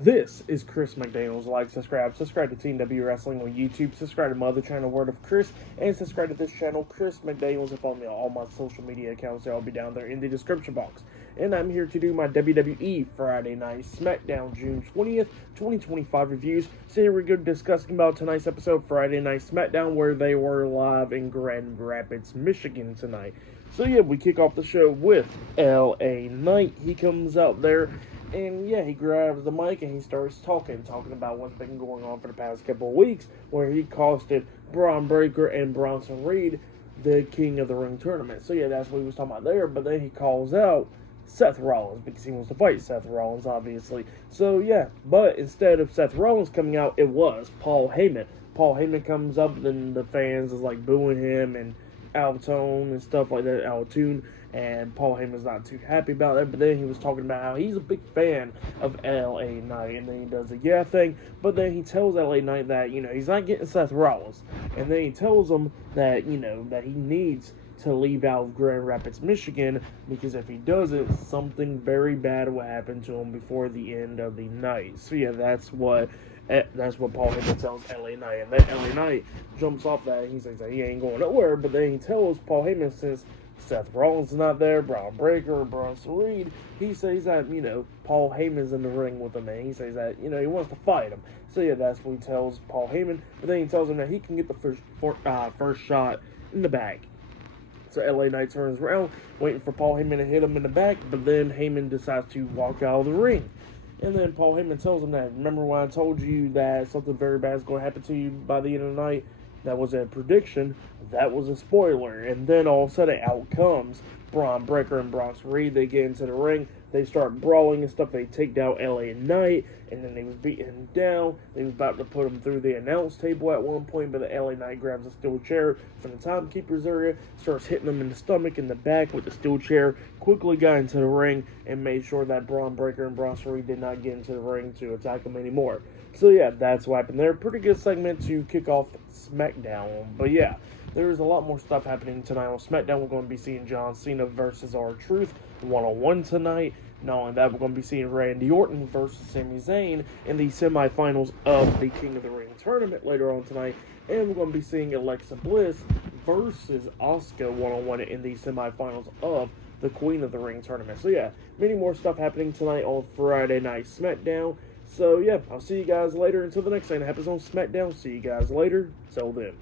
This is Chris McDaniels. Like, subscribe to Team W Wrestling on YouTube, subscribe to my other channel, Word of Chris, and subscribe to this channel, Chris McDaniels, and follow me on all my social media accounts. They'll be down there in the description box. And I'm here to do my WWE Friday Night SmackDown June 20th, 2025 reviews. So here we go discussing about tonight's episode, Friday Night SmackDown, where they were live in Grand Rapids, Michigan tonight. So yeah, we kick off the show with L.A. Knight. He comes out there. And yeah, he grabs the mic and he starts talking about what's been going on for the past couple of weeks, where he costed Braun Breaker and Bronson Reed the King of the Ring tournament. So yeah, that's what he was talking about there. But then he calls out Seth Rollins because he wants to fight Seth Rollins, obviously. So yeah, but instead of Seth Rollins coming out, it was Paul Heyman. Paul Heyman comes up, and the fans is like booing him and out of tone and stuff like that, out of tune. And Paul Heyman's not too happy about that, but then he was talking about how he's a big fan of L.A. Knight, and then he does the yeah thing, but then he tells L.A. Knight that, he's not getting Seth Rollins, and then he tells him that, that he needs to leave out of Grand Rapids, Michigan, because if he doesn't, something very bad will happen to him before the end of the night. So yeah, that's what Paul Heyman tells L.A. Knight, and then L.A. Knight jumps off that, and he says that he ain't going nowhere, but then he tells Paul Heyman, since Seth Rollins is not there, Braun Breaker, and Bronson Reed, he says that, Paul Heyman's in the ring with him, and he says that, he wants to fight him. So yeah, that's what he tells Paul Heyman, but then he tells him that he can get the first shot in the back. So L.A. Knight turns around, waiting for Paul Heyman to hit him in the back, but then Heyman decides to walk out of the ring. And then Paul Heyman tells him that, remember when I told you that something very bad is going to happen to you by the end of the night? That was a prediction. That was a spoiler. And then all of a sudden, out comes Braun Breaker and Bronson Reed. They get into the ring. They start brawling and stuff. They take down L.A. Knight, and then they was beating him down. They was about to put him through the announce table at one point, but the L.A. Knight grabs a steel chair from the timekeeper's area, starts hitting him in the stomach and the back with the steel chair, quickly got into the ring, and made sure that Braun Breaker and Bronson Reed did not get into the ring to attack him anymore. So yeah, that's what happened there. Pretty good segment to kick off SmackDown. But yeah, there's a lot more stuff happening tonight on SmackDown. We're going to be seeing John Cena versus R-Truth one-on-one tonight. Not only that, we're going to be seeing Randy Orton versus Sami Zayn in the semifinals of the King of the Ring tournament later on tonight. And we're going to be seeing Alexa Bliss versus Asuka one-on-one in the semifinals of the Queen of the Ring tournament. So yeah, many more stuff happening tonight on Friday Night SmackDown. So yeah, I'll see you guys later. Until the next thing that happens on SmackDown, see you guys later. Till then.